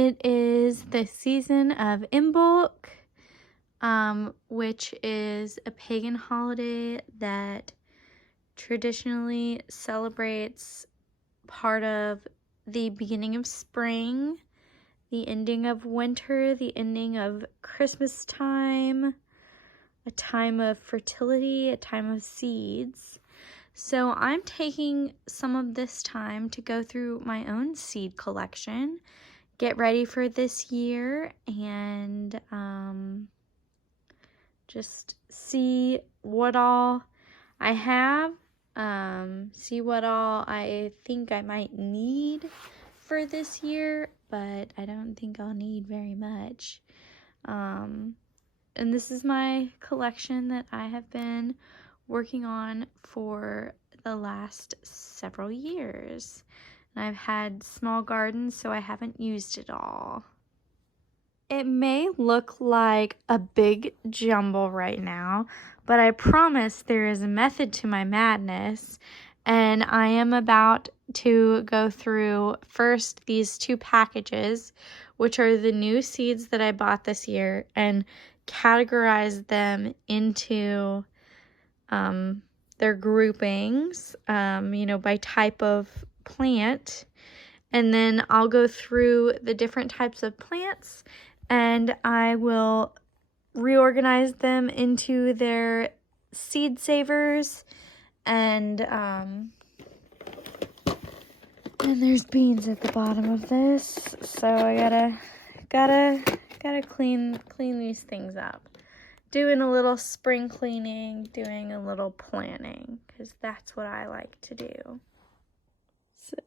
It is the season of Imbolc, which is a pagan holiday that traditionally celebrates part of the beginning of spring, the ending of winter, the ending of Christmas time, a time of fertility, a time of seeds. So I'm taking some of this time to go through my own seed collection, get ready for this year, and just see what all I have, see what all I think I might need for this year, but I don't think I'll need very much. And this is my collection that I have been working on for the last several years. And I've had small gardens, so I haven't used it all. It may look like a big jumble right now, but I promise there is a method to my madness, and I am about to go through first these two packages, which are the new seeds that I bought this year, and categorize them into their groupings, by type of plant. And then I'll go through the different types of plants, and I will reorganize them into their seed savers, and there's beans at the bottom of this, so I gotta clean these things up. Doing a little spring cleaning, doing a little planning, because that's what I like to do.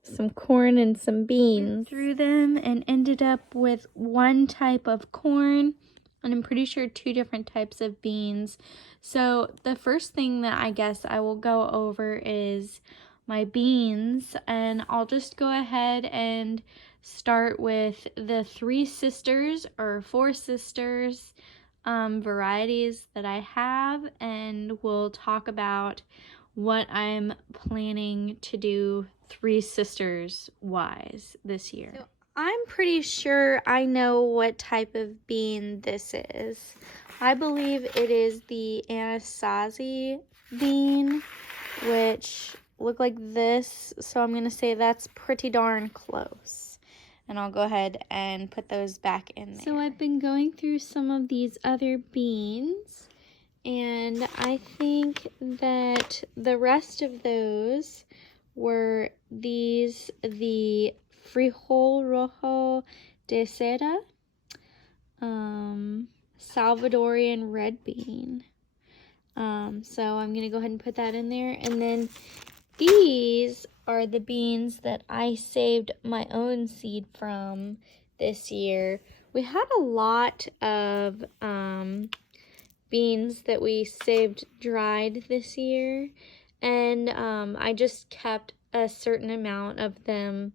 Some corn and some beans. Threw them and ended up with one type of corn, and I'm pretty sure 2 different types of beans. So the first thing that I guess I will go over is my beans, and I'll just go ahead and start with the 3 sisters or 4 sisters varieties that I have, and we'll talk about what I'm planning to do 3 sisters wise this year. So I'm pretty sure I know what type of bean this is. I believe it is the Anasazi bean, which look like this, so I'm going to say that's pretty darn close. And I'll go ahead and put those back in there. So I've been going through some of these other beans, and I think that the rest of those were these, the Frijol Rojo de Seda, Salvadorian red bean. So I'm going to go ahead and put that in there. And then these are the beans that I saved my own seed from this year. We had a lot of beans that we saved dried this year, and I just kept a certain amount of them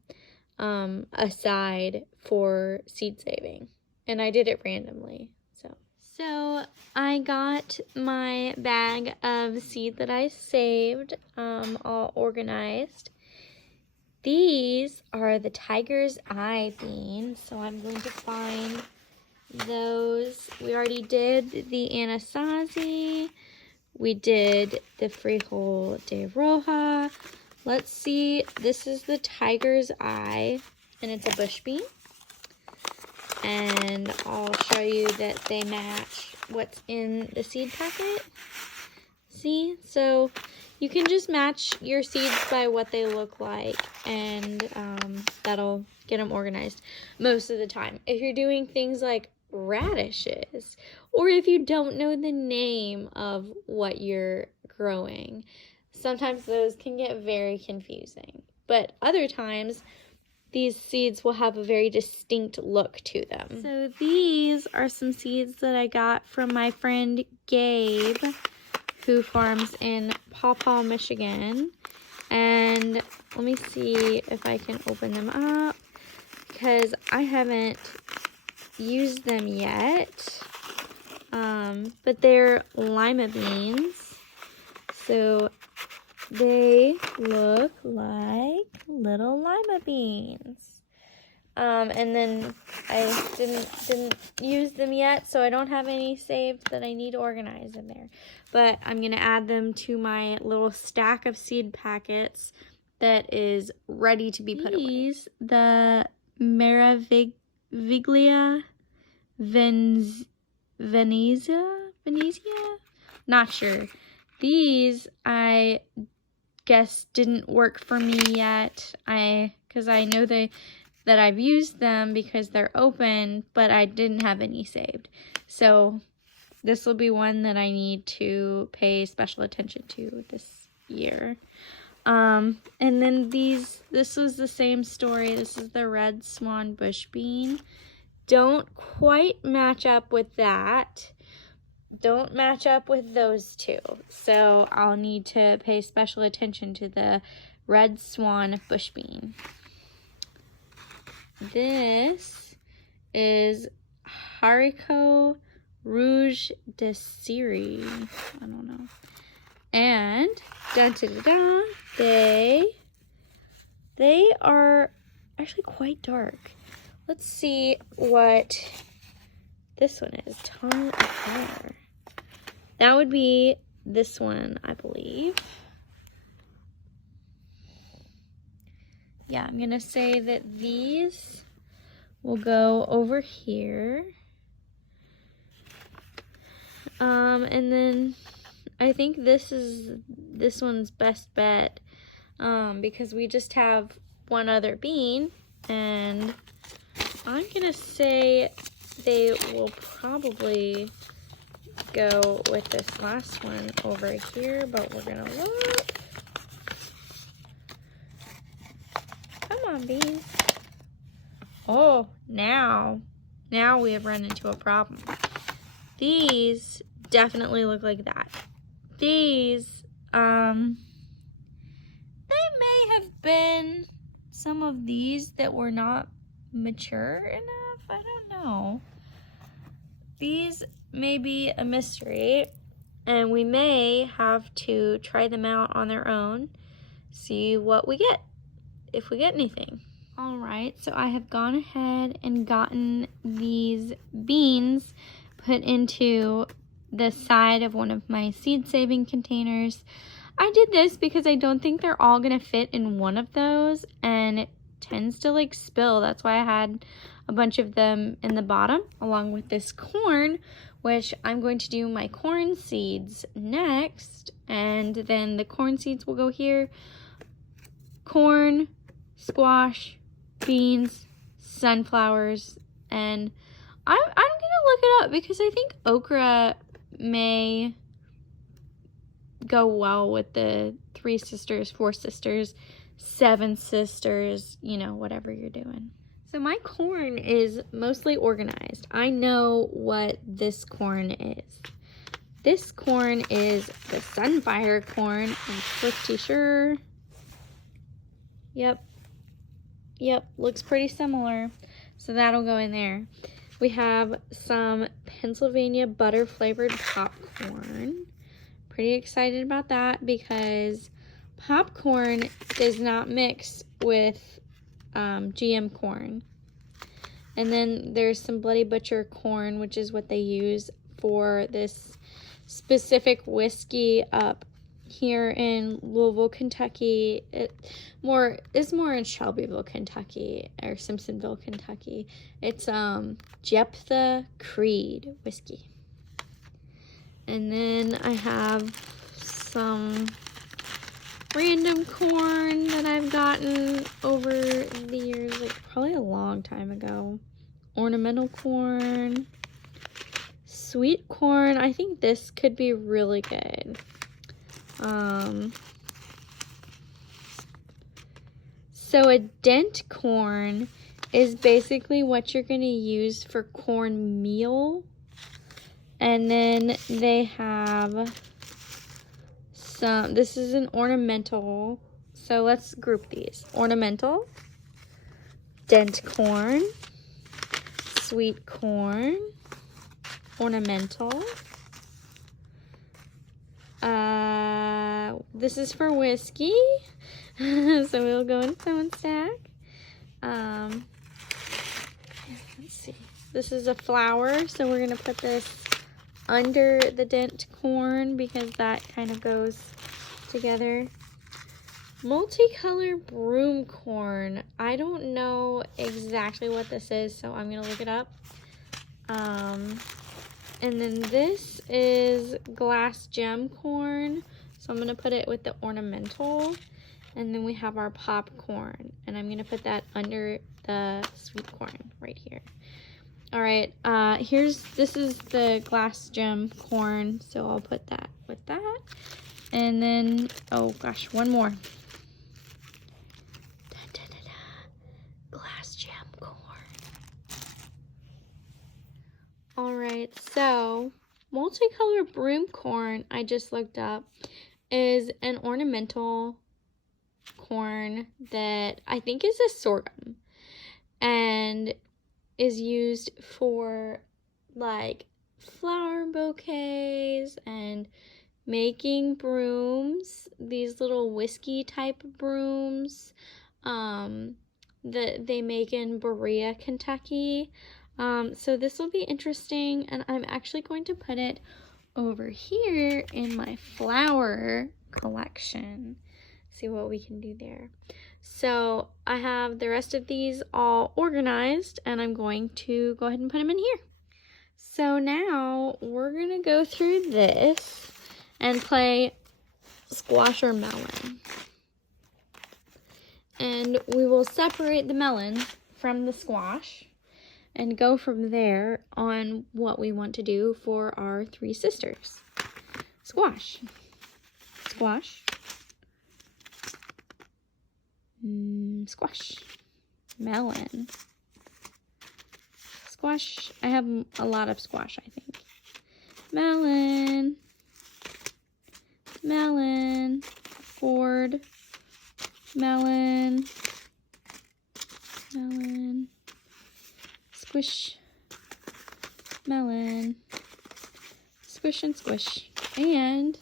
aside for seed saving, and I did it randomly. So I got my bag of seed that I saved all organized. These are the Tiger's Eye beans, so I'm going to find those. We already did the Anasazi. We did the Frijol de Roja. Let's see. This is the Tiger's Eye, and it's a bush bean. And I'll show you that they match what's in the seed packet. See? So you can just match your seeds by what they look like, and that'll get them organized most of the time. If you're doing things like radishes, or if you don't know the name of what you're growing, sometimes those can get very confusing. But other times, these seeds will have a very distinct look to them. So these are some seeds that I got from my friend Gabe, who farms in Paw Paw, Michigan. And let me see if I can open them up, because I haven't used them yet. But they're lima beans. So they look like little lima beans. And then I didn't use them yet, so I don't have any saved that I need to organize in there. But I'm gonna add them to my little stack of seed packets that is ready to be put away. The Meraviglia Venezia? Not sure. These, I guess, didn't work for me yet. Because I know that I've used them because they're open, but I didn't have any saved. So this will be one that I need to pay special attention to this year. And then this was the same story. This is the red swan bush bean. Don't quite match up with that. Don't match up with those two. So I'll need to pay special attention to the red swan bush bean. This is Haricot Rouge de Syrie. I don't know. And dun, dun, dun, dun, they are actually quite dark. Let's see what this one is. Tongue of Fire. That would be this one, I believe. Yeah, I'm gonna say that these will go over here. And then I think this one's best bet, because we just have one other bean, and I'm gonna say they will probably go with this last one over here, but we're gonna look. Come on, beans. Oh, now we have run into a problem. These definitely look like that. These, they may have been some of these that were not mature enough. I don't know. These may be a mystery, and we may have to try them out on their own, see what we get, if we get anything. All right, so I have gone ahead and gotten these beans put into the side of one of my seed saving containers. I did this because I don't think they're all gonna fit in one of those, and it tends to like spill. That's why I had a bunch of them in the bottom along with this corn, which I'm going to do my corn seeds next, and then the corn seeds will go here. Corn, squash, beans, sunflowers, and I'm gonna look it up because I think okra may go well with the 3 sisters, 4 sisters, 7 sisters, you know, whatever you're doing. So my corn is mostly organized. I know what this corn is. This corn is the Sunfire corn. I'm pretty sure. Yep, looks pretty similar. So that'll go in there. We have some Pennsylvania butter flavored popcorn. Pretty excited about that because popcorn does not mix with GM corn. And then there's some Bloody Butcher corn, which is what they use for this specific whiskey up here in Louisville, Kentucky. It's more in Shelbyville, Kentucky, or Simpsonville, Kentucky. It's Jephthah Creed whiskey. And then I have some random corn that I've gotten over the years, like probably a long time ago. Ornamental corn, sweet corn. I think this could be really good. So a dent corn is basically what you're going to use for corn meal. And then they have some, this is an ornamental. So let's group these. Ornamental, dent corn, sweet corn, ornamental. This is for whiskey, so we'll go in its own stack. This is a flower, so we're gonna put this under the dent corn because that kind of goes together. Multicolor broom corn. I don't know exactly what this is, so I'm gonna look it up. And then this is glass gem corn, so I'm gonna put it with the ornamental. And then we have our popcorn, and I'm gonna put that under the sweet corn right here. All right, this is the glass gem corn, so I'll put that with that. And then, oh gosh, one more. Glass gem corn. All right, so multicolor broom corn, I just looked up, is an ornamental corn that I think is a sorghum and is used for like flower bouquets and making brooms, these little whiskey type brooms that they make in Berea, Kentucky. So this will be interesting, and I'm actually going to put it over here in my flower collection. See what we can do there. So I have the rest of these all organized, and I'm going to go ahead and put them in here. So now we're gonna go through this and play squash or melon. And we will separate the melon from the squash and go from there on what we want to do for our three sisters. Squash. Squash. Squash. Melon. Squash. I have a lot of squash, I think. Melon. Melon. Gourd. Melon. Melon. Squish. Melon. Squish and squish. And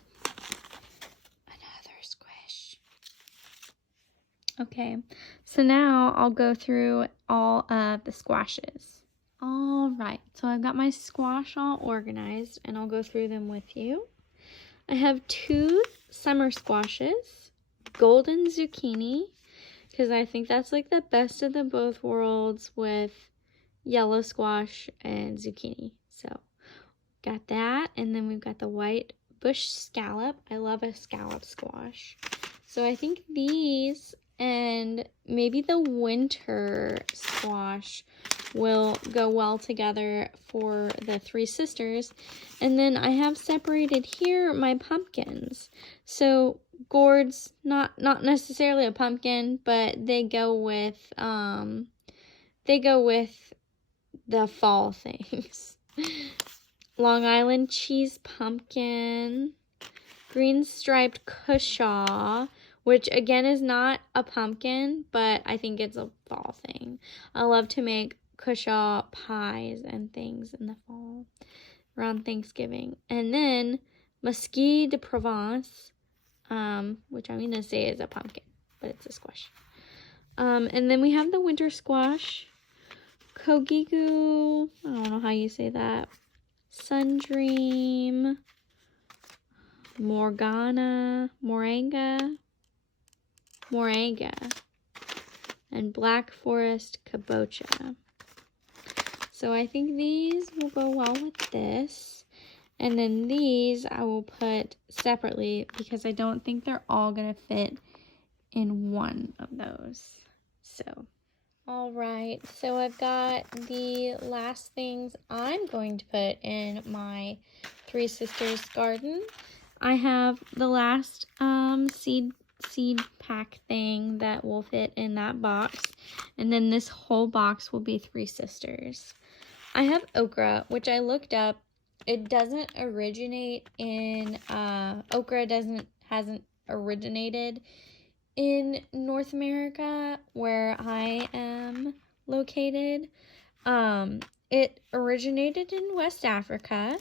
another squish. Okay, so now I'll go through all of the squashes. All right, so I've got my squash all organized, and I'll go through them with you. I have 2 summer squashes, golden zucchini, because I think that's like the best of the both worlds with yellow squash and zucchini. So got that, and then we've got the white bush scallop. I love a scallop squash. So I think these and maybe the winter squash will go well together for the three sisters. And then I have separated here my pumpkins. So gourds, not necessarily a pumpkin, but they go with the fall things. Long Island cheese pumpkin, green striped cushaw, which again is not a pumpkin, but I think it's a fall thing. I love to make cushaw pies and things in the fall around Thanksgiving. And then Musky de Provence, which I'm going to say is a pumpkin, but it's a squash. And then we have the winter squash, Kogigu, I don't know how you say that, Sundream, Morgana, Moringa, and Black Forest Kabocha. So I think these will go well with this. And then these I will put separately because I don't think they're all going to fit in one of those. So, all right. So I've got the last things I'm going to put in my three sisters garden. I have the last seed pack thing that will fit in that box, and then this whole box will be three sisters. I have okra, which I looked up. It doesn't originate in okra hasn't originated in North America where I am located. It originated in West Africa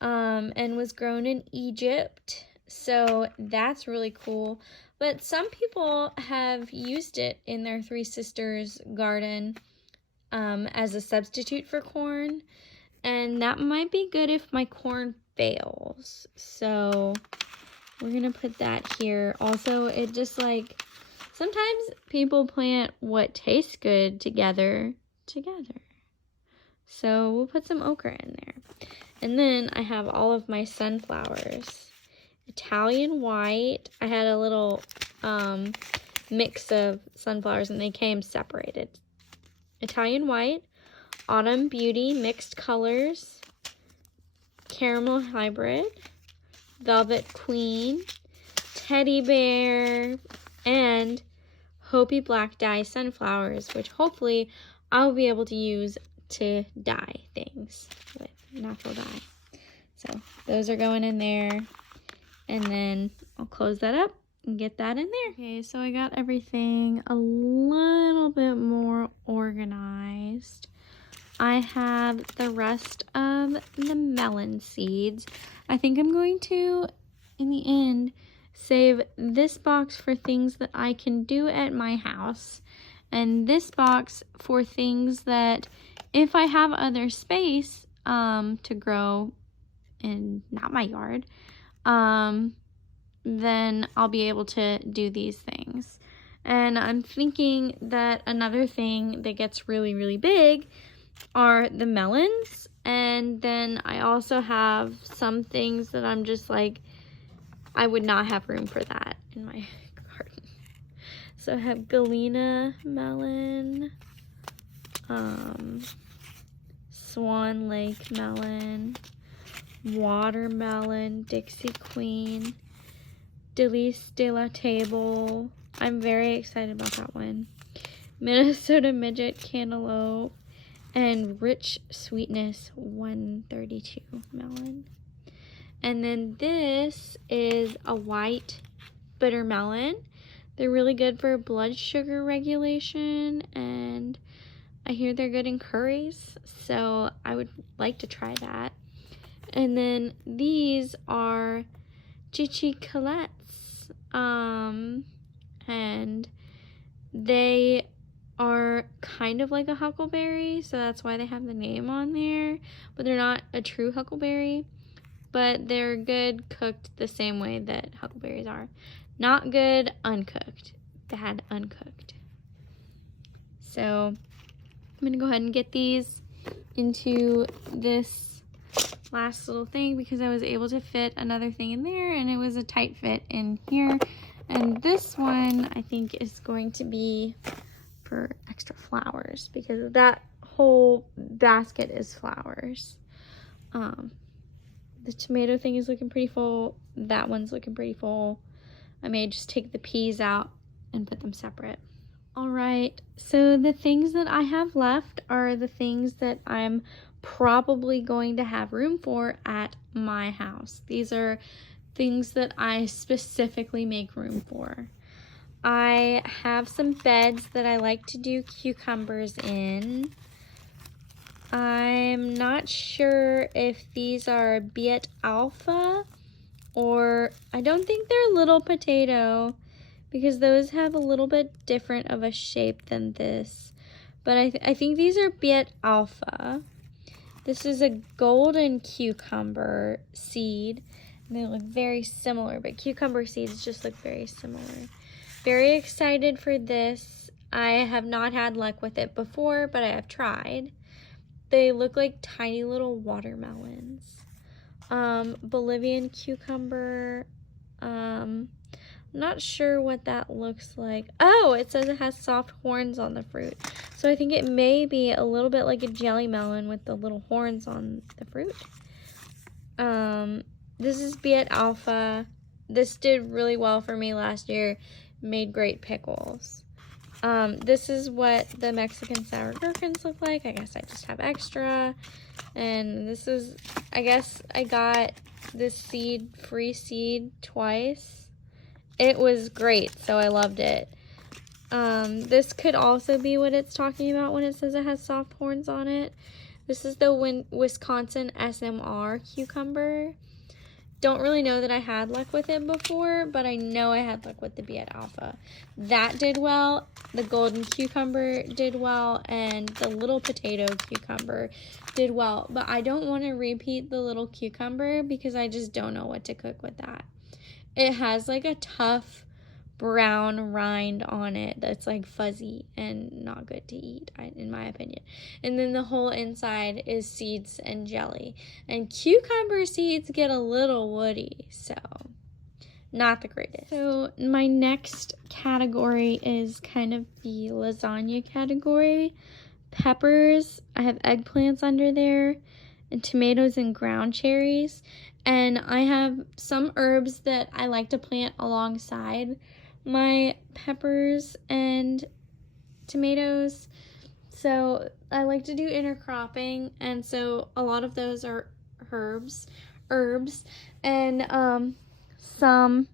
and was grown in Egypt. So that's really cool. But some people have used it in their three sisters garden as a substitute for corn. And that might be good if my corn fails. So we're gonna put that here. Also, it just like, sometimes people plant what tastes good together. So we'll put some okra in there. And then I have all of my sunflowers. Italian white. I had a little mix of sunflowers and they came separated. Italian white, autumn beauty, mixed colors, caramel hybrid, velvet queen, teddy bear, and Hopi black dye sunflowers, which hopefully I'll be able to use to dye things with natural dye. So those are going in there, and then I'll close that up and get that in there. Okay, so I got everything a little bit more organized. I have the rest of the melon seeds. I think I'm going to, in the end, save this box for things that I can do at my house, and this box for things that if I have other space to grow in not my yard, then I'll be able to do these things. And I'm thinking that another thing that gets really, really big are the melons. And then I also have some things that I'm just like, I would not have room for that in my garden. So I have Galena melon, Swan Lake melon, watermelon, Dixie Queen, Delice de la Table. I'm very excited about that one. Minnesota Midget Cantaloupe, and Rich Sweetness 132 melon. And then this is a white bitter melon. They're really good for blood sugar regulation, and I hear they're good in curries, so I would like to try that. And then these are chichicolettes, and they are kind of like a huckleberry, so that's why they have the name on there, but they're not a true huckleberry, but they're good cooked the same way that huckleberries are. Not good uncooked, bad uncooked. So I'm gonna go ahead and get these into this last little thing because I was able to fit another thing in there, and it was a tight fit in here. And this one I think is going to be for extra flowers because that whole basket is flowers. The tomato thing is looking pretty full. That one's looking pretty full. I may just take the peas out and put them separate. All right, so the things that I have left are the things that I'm probably going to have room for at my house. These are things that I specifically make room for. I have some beds that I like to do cucumbers in. I'm not sure if these are Beet Alpha or I don't think they're little potato because those have a little bit different of a shape than this. But I think these are Beet Alpha. This is a golden cucumber seed. And they look very similar, but cucumber seeds just look very similar. Very excited for this. I have not had luck with it before, but I have tried. They look like tiny little watermelons. Bolivian cucumber. I'm not sure what that looks like. Oh, it says it has soft horns on the fruit. So I think it may be a little bit like a jelly melon with the little horns on the fruit. This is Beet Alpha. This did really well for me last year. Made great pickles. This is what the Mexican sour gherkins look like. I guess I just have extra. And this is, I guess I got this seed, free seed twice. It was great, so I loved it. This could also be what it's talking about when it says it has soft horns on it. This is the Wisconsin SMR cucumber. don't really know that I had luck with it before, but I know I had luck with the Be It Alpha. That did well. The golden cucumber did well, and the little potato cucumber did well. But I don't want to repeat the little cucumber because I just don't know what to cook with that. It has like a tough brown rind on it that's like fuzzy and not good to eat, in my opinion. And then the whole inside is seeds and jelly. And cucumber seeds get a little woody, so not the greatest. So my next category is kind of the lasagna category. Peppers, I have eggplants under there, and tomatoes and ground cherries. And I have some herbs that I like to plant alongside my peppers and tomatoes. So I like to do intercropping, and so a lot of those are herbs, and some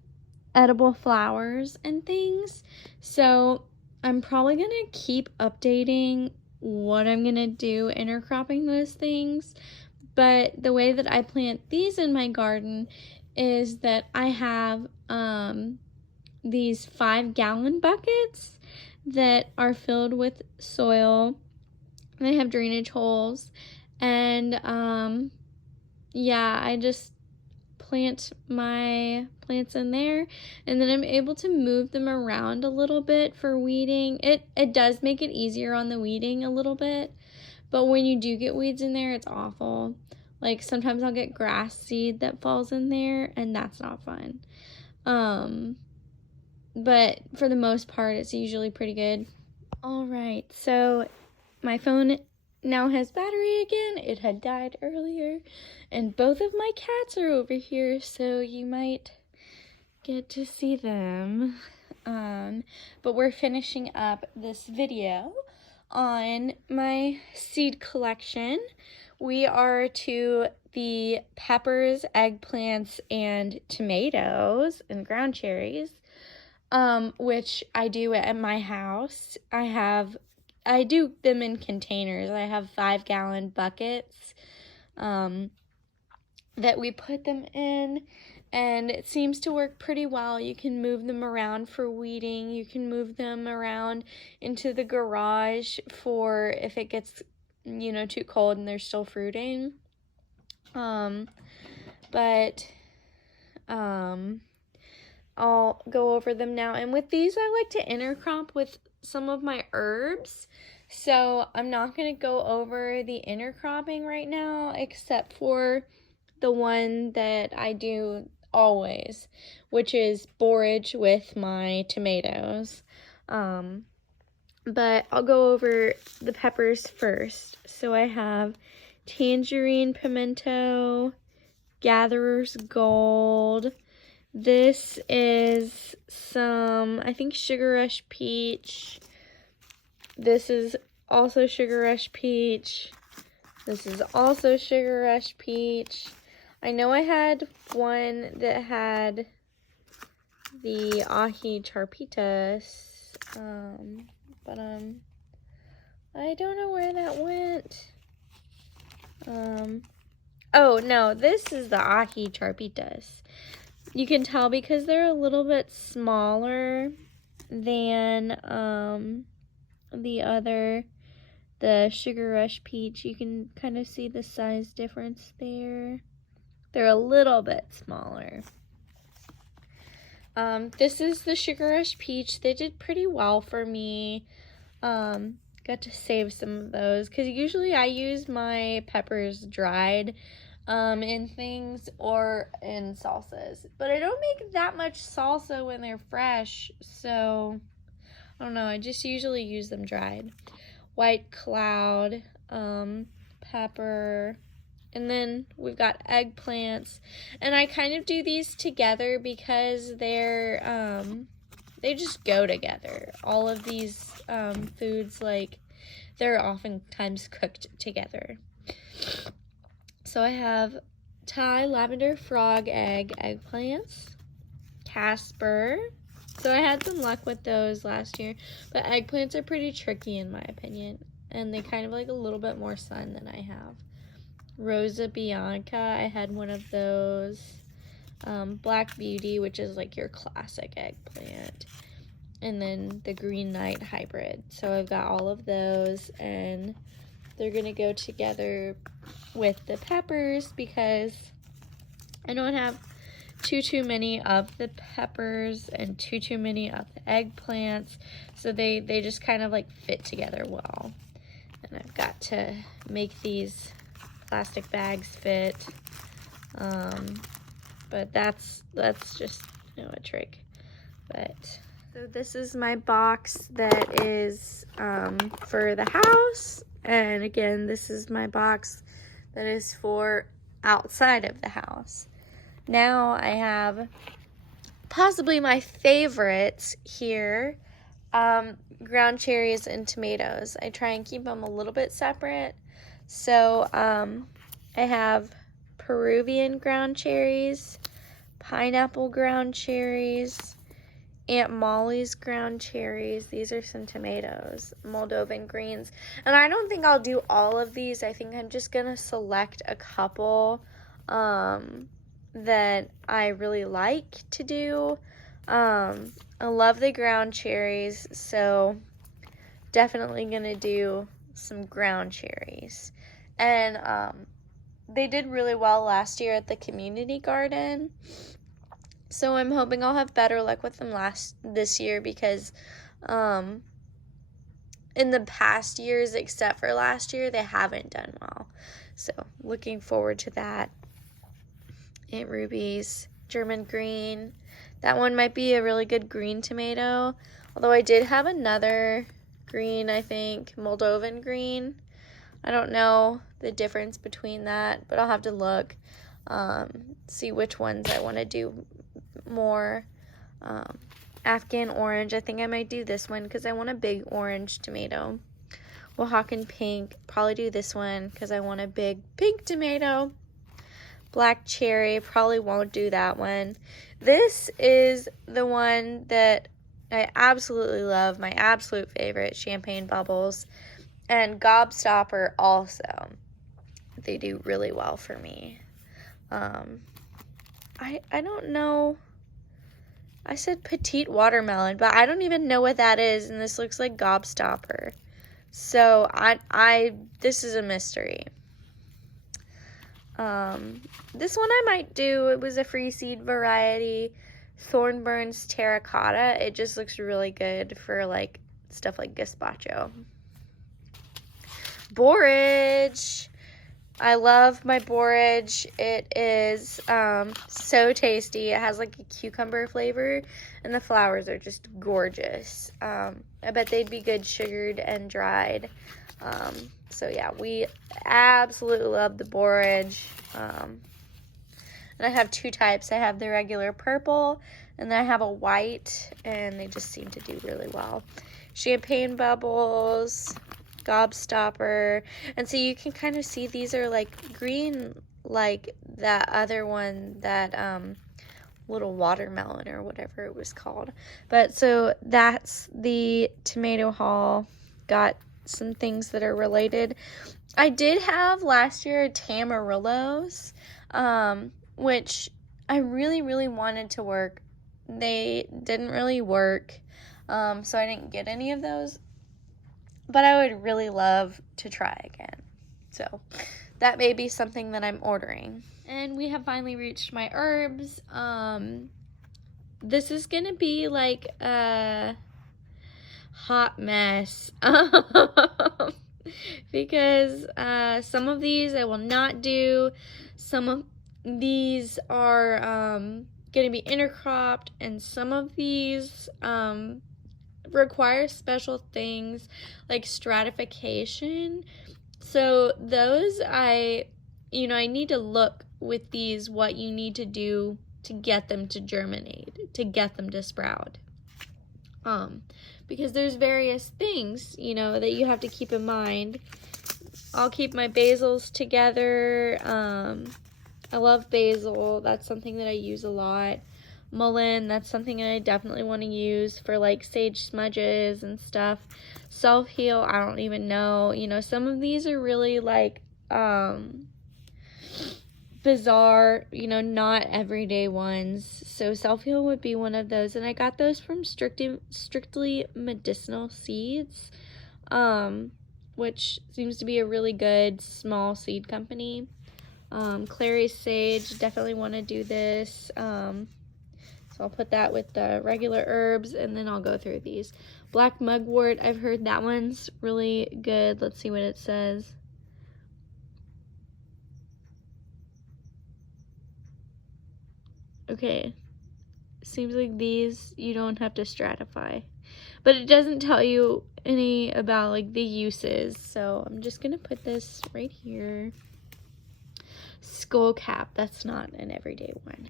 edible flowers and things. So I'm probably gonna keep updating what I'm gonna do intercropping those things. But the way that I plant these in my garden is that I have these 5-gallon buckets that are filled with soil. They have drainage holes, and yeah, I just plant my plants in there, and then I'm able to move them around a little bit for weeding. It does make it easier on the weeding a little bit, but when you do get weeds in there, it's awful. Like sometimes I'll get grass seed that falls in there, and that's not fun. But for the most part, it's usually pretty good. All right, so my phone now has battery again. It had died earlier, and both of my cats are over here, so you might get to see them. But we're finishing up this video on my seed collection. We are to the peppers, eggplants, and tomatoes and ground cherries, which I do at my house. I do them in containers. I have 5-gallon buckets that we put them in, and it seems to work pretty well. You can move them around for weeding. You can move them around into the garage for if it gets, too cold and they're still fruiting. I'll go over them now. And with these, I like to intercrop with some of my herbs. So I'm not going to go over the intercropping right now, except for the one that I do always, which is borage with my tomatoes. But I'll go over the peppers first. So I have tangerine pimento, gatherer's gold. This is some, I think, sugar rush peach. This is also sugar rush peach. This is also sugar rush peach. I know I had one that had the ahi charpitas, but I don't know where that went. Oh no, this is the ahi charpitas. You can tell because they're a little bit smaller than the sugar rush peach. You can kind of see the size difference there. They're a little bit smaller. This is the sugar rush peach. They did pretty well for me. Got to save some of those because usually I use my peppers dried in things or in salsas, but I don't make that much salsa when they're fresh, so I don't know, I just usually use them dried. White cloud, pepper, and then we've got eggplants, and I kind of do these together because they're they just go together. All of these foods, like, they're oftentimes cooked together. So I have Thai lavender frog egg eggplants, Casper. So I had some luck with those last year, but eggplants are pretty tricky in my opinion, and they kind of like a little bit more sun than I have. Rosa Bianca, I had one of those. Black Beauty, which is like your classic eggplant, and then the Green Knight hybrid. So I've got all of those, and they're gonna go together with the peppers because I don't have too many of the peppers and too many of the eggplants, so they just kind of like fit together well. And I've got to make these plastic bags fit, but that's just, you know, a trick. But so this is my box that is for the house, and again, this is my box that is for outside of the house. Now I have possibly my favorites here, ground cherries and tomatoes. I try and keep them a little bit separate. So I have Peruvian ground cherries, pineapple ground cherries, Aunt Molly's ground cherries. These are some tomatoes, Moldovan greens. And I don't think I'll do all of these. I think I'm just going to select a couple that I really like to do. I love the ground cherries, so definitely gonna do some ground cherries. And they did really well last year at the community garden, so I'm hoping I'll have better luck with them this year, because in the past years, except for last year, they haven't done well. So looking forward to that. Aunt Ruby's German green. That one might be a really good green tomato. Although I did have another green, I think, Moldovan green. I don't know the difference between that, but I'll have to look, see which ones I want to do more. Afghan orange, I think I might do this one because I want a big orange tomato. Oaxacan pink, probably do this one because I want a big pink tomato. Black cherry, probably won't do that one. This is the one that I absolutely love, my absolute favorite, champagne bubbles. And gobstopper also. They do really well for me. I don't know. I said petite watermelon, but I don't even know what that is, and this looks like gobstopper. So this is a mystery. This one I might do. It was a free seed variety, Thornburns terracotta. It just looks really good for like stuff like gazpacho. Borage. I love my borage. It is so tasty. It has like a cucumber flavor, and the flowers are just gorgeous. I bet they'd be good sugared and dried. So yeah, we absolutely love the borage. And I have two types. I have the regular purple, and then I have a white, and they just seem to do really well. Champagne bubbles, gobstopper, and so you can kind of see these are like green, like that other one, that little watermelon or whatever it was called. But so that's the tomato haul. Got some things that are related. I did have last year tamarillos, which I really wanted to work. They didn't really work, so I didn't get any of those, but I would really love to try again. So that may be something that I'm ordering. And we have finally reached my herbs. This is gonna be like a hot mess because some of these I will not do. Some of these are gonna be intercropped, and some of these require special things like stratification. So those I need to look with these what you need to do to get them to germinate, to get them to sprout. Because there's various things, that you have to keep in mind. I'll keep my basils together. I love basil. That's something that I use a lot. Mullein, that's something that I definitely want to use for like sage smudges and stuff. Self-heal, I don't even know. Some of these are really like bizarre, you know, not everyday ones. So self-heal would be one of those, and I got those from Strictly Medicinal Seeds, which seems to be a really good small seed company. Clary Sage, definitely want to do this. So I'll put that with the regular herbs, and then I'll go through these. Black Mugwort, I've heard that one's really good. Let's see what it says. Okay, seems like these you don't have to stratify, but it doesn't tell you any about like the uses, so I'm just gonna put this right here. Skullcap, that's not an everyday one.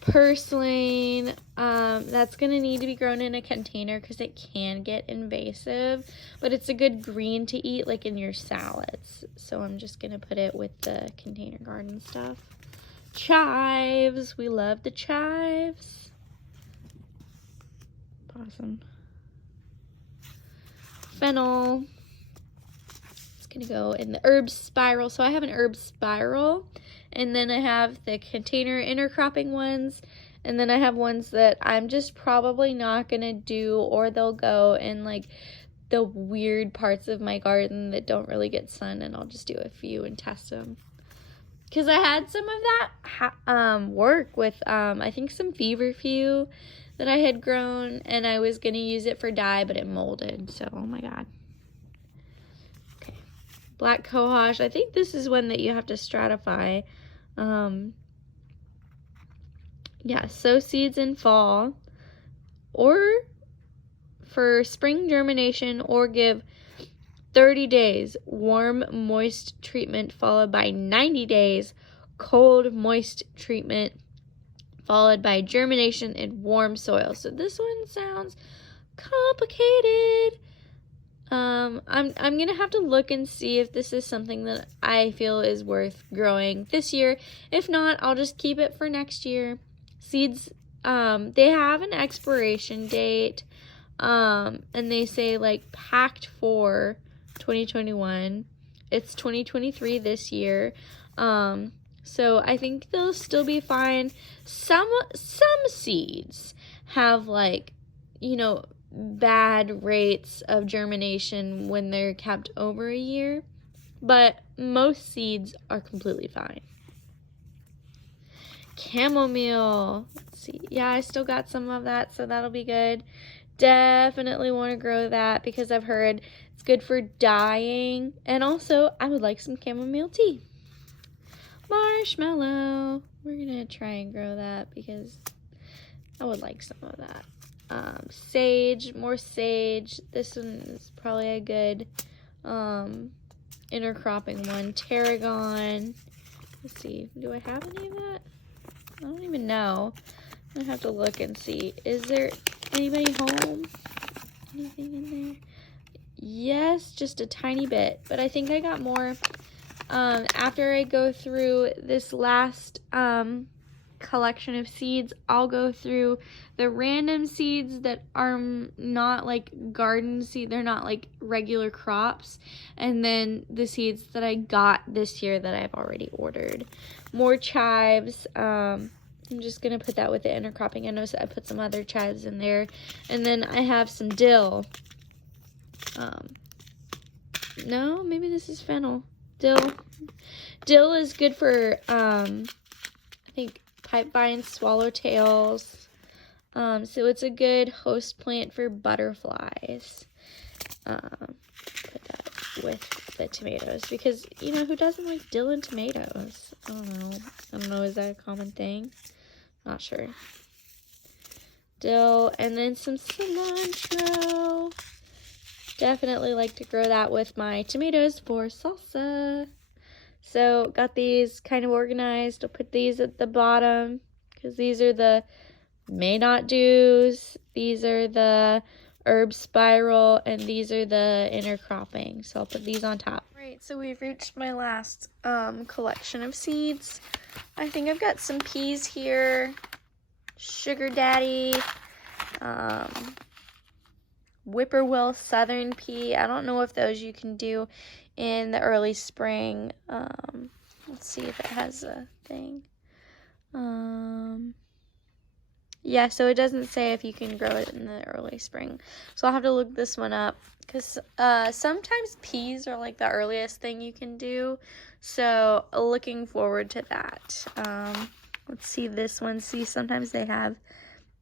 Purslane, that's gonna need to be grown in a container because it can get invasive, but it's a good green to eat like in your salads, so I'm just gonna put it with the container garden stuff. Chives, we love the chives. Awesome. Fennel, it's gonna go in the herb spiral. So I have an herb spiral, and then I have the container intercropping ones, and then I have ones that I'm just probably not gonna do, or they'll go in like the weird parts of my garden that don't really get sun, and I'll just do a few and test them. Because I had some of that work with, I think, some feverfew that I had grown, and I was going to use it for dye, but it molded, so, oh my god. Okay. Black cohosh, I think this is one that you have to stratify. Yeah, sow seeds in fall, or for spring germination, or give 30 days warm, moist treatment followed by 90 days cold, moist treatment followed by germination in warm soil. So this one sounds complicated. I'm gonna have to look and see if this is something that I feel is worth growing this year. If not, I'll just keep it for next year. Seeds, they have an expiration date, and they say like packed for 2021. It's 2023 this year. So I think they'll still be fine. Some seeds have, like, you know, bad rates of germination when they're kept over a year, but most seeds are completely fine. Chamomile, let's see. Yeah, I still got some of that, so that'll be good. Definitely want to grow that because I've heard it's good for dyeing, and also I would like some chamomile tea. Marshmallow, we're gonna try and grow that because I would like some of that. Sage, more sage. This one is probably a good intercropping one. Tarragon. Let's see, do I have any of that? I don't even know. I'm gonna have to look and see. Is there anybody home? Anything in there? Yes, just a tiny bit, but I think I got more. After I go through this last collection of seeds, I'll go through the random seeds that are not like garden seed, they're not like regular crops, and then the seeds that I got this year that I've already ordered. More chives. I'm just gonna put that with the intercropping. I noticed I put some other chives in there, and then I have some dill. No, maybe this is fennel. Dill is good for I think pipevine swallowtails. So it's a good host plant for butterflies. Put that with the tomatoes because, you know, who doesn't like dill and tomatoes? I don't know, is that a common thing? Not sure. Dill, and then some cilantro. Definitely like to grow that with my tomatoes for salsa. So got these kind of organized. I'll put these at the bottom because these are the may not do's. These are the herb spiral, and these are the intercropping. So I'll put these on top. Right, so we've reached my last collection of seeds. I think I've got some peas here, sugar daddy, whippoorwill southern pea. I don't know if those you can do in the early spring. Let's see if it has a thing. Yeah, so it doesn't say if you can grow it in the early spring. So I'll have to look this one up, because sometimes peas are like the earliest thing you can do. So looking forward to that. Let's see this one. See, sometimes they have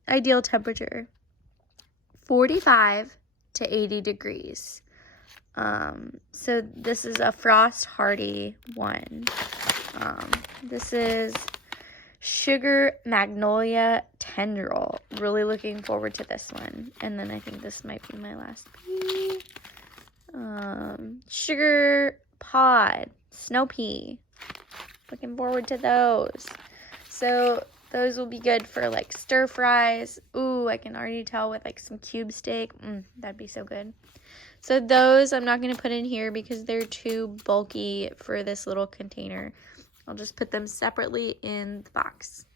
ideal temperature 45 to 80 degrees. So this is a frost hardy one. This is Sugar Magnolia Tendril. Really looking forward to this one. And then I think this might be my last pea. Sugar Pod, Snow Pea. Looking forward to those. So those will be good for like stir fries. Ooh, I can already tell with like some cube steak. That'd be so good. So those I'm not going to put in here because they're too bulky for this little container. I'll just put them separately in the box.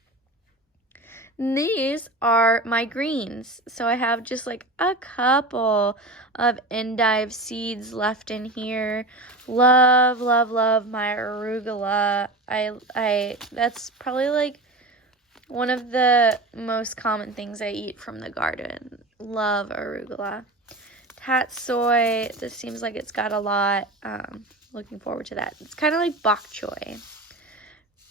And these are my greens. So I have just like a couple of endive seeds left in here. Love, love, love my arugula. That's probably like one of the most common things I eat from the garden. Love arugula. Tatsoi, this seems like it's got a lot. Looking forward to that. It's kind of like bok choy.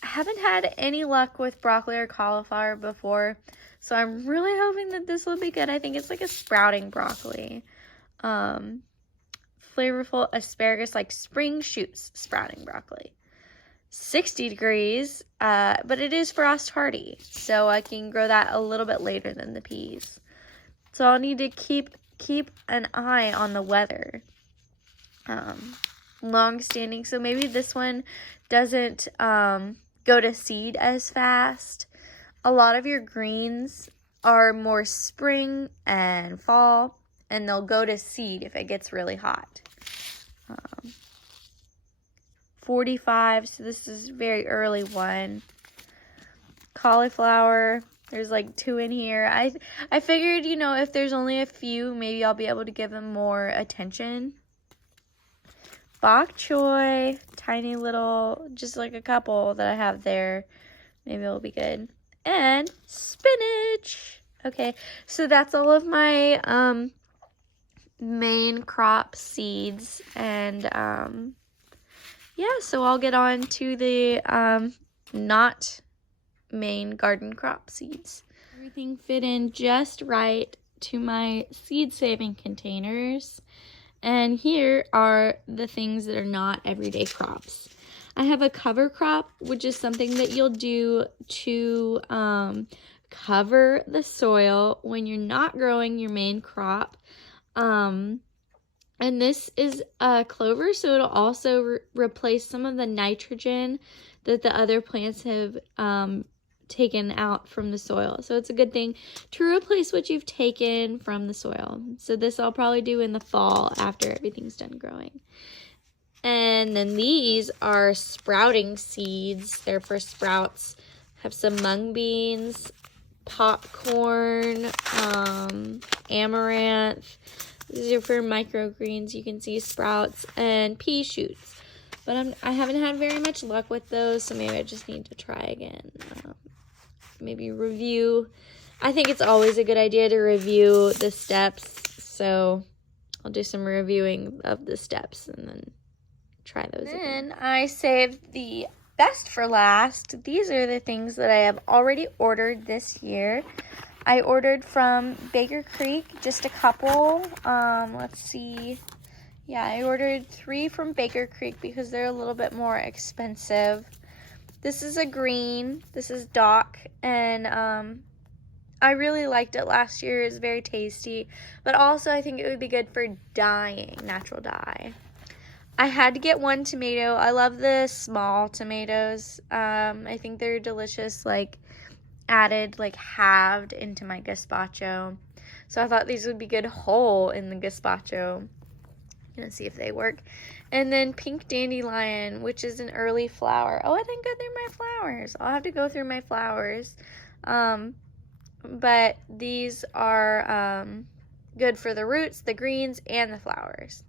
I haven't had any luck with broccoli or cauliflower before, so I'm really hoping that this will be good. I think it's like a sprouting broccoli. Flavorful asparagus, like spring shoots sprouting broccoli. 60 degrees, but it is frost hardy, so I can grow that a little bit later than the peas. So I'll need to keep an eye on the weather. Long standing, so maybe this one doesn't go to seed as fast. A lot of your greens are more spring and fall, and they'll go to seed if it gets really hot. 45, so this is a very early one. Cauliflower, there's like 2 in here. I figured, you know, if there's only a few, maybe I'll be able to give them more attention. Bok choy, tiny little, just like a couple that I have there. Maybe it'll be good. And spinach. Okay, so that's all of my main crop seeds. And yeah, so I'll get on to the not main garden crop seeds. Everything fit in just right to my seed saving containers. And here are the things that are not everyday crops. I have a cover crop, which is something that you'll do to cover the soil when you're not growing your main crop. And this is clover, so it'll also replace some of the nitrogen that the other plants have taken out from the soil. So it's a good thing to replace what you've taken from the soil. So this I'll probably do in the fall after everything's done growing. And then these are sprouting seeds. They're for sprouts. Have some mung beans, popcorn, amaranth. These are for microgreens. You can see sprouts and pea shoots. But I haven't had very much luck with those, so maybe I just need to try again. Maybe review. I think it's always a good idea to review the steps, so I'll do some reviewing of the steps and then try those again. Then I saved the best for last. These are the things that I have already ordered this year. I ordered from Baker Creek, just a couple. Let's see. Yeah, I ordered 3 from Baker Creek because they're a little bit more expensive. This is a green. This is Doc, and I really liked it last year. It was very tasty, but also I think it would be good for dyeing, natural dye. I had to get 1 tomato. I love the small tomatoes. I think they're delicious, like added, like halved into my gazpacho. So I thought these would be good whole in the gazpacho. Gonna see if they work. And then pink dandelion, which is an early flower. Oh, I didn't go through my flowers. I'll have to go through my flowers. But these are good for the roots, the greens, and the flowers.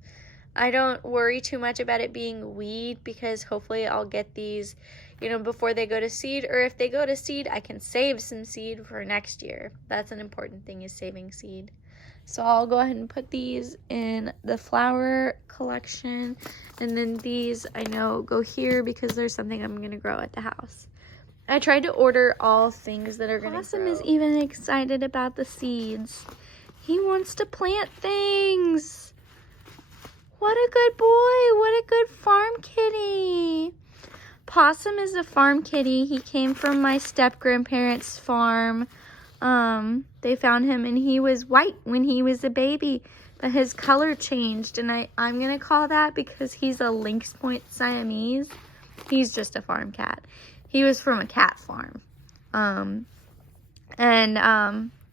I don't worry too much about it being weed because hopefully I'll get these, you know, before they go to seed, or if they go to seed, I can save some seed for next year. That's an important thing, is saving seed. So I'll go ahead and put these in the flower collection, and then these I know go here because there's something I'm going to grow at the house. I tried to order all things that are going to grow. Possum is even excited about the seeds. He wants to plant things. What a good boy. What a good farm kitty. Possum is a farm kitty. He came from my step-grandparents' farm. They found him and he was white when he was a baby, but his color changed, and I'm going to call that because he's a Lynx Point Siamese. He's just a farm cat. He was from a cat farm.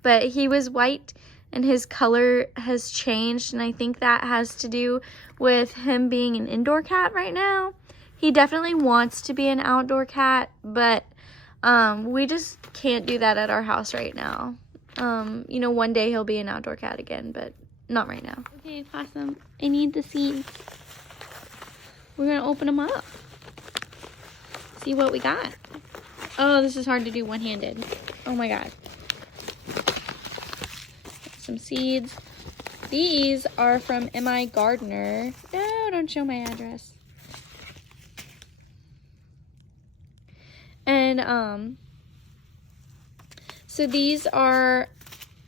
But he was white and his color has changed, and I think that has to do with him being an indoor cat right now. He definitely wants to be an outdoor cat, but we just can't do that at our house right now. You know, one day he'll be an outdoor cat again, but not right now. Okay, Possum, I need the seeds. We're going to open them up. See what we got. Oh, this is hard to do one-handed. Oh my God. Some seeds. These are from M.I. Gardener. No, don't show my address. And so these are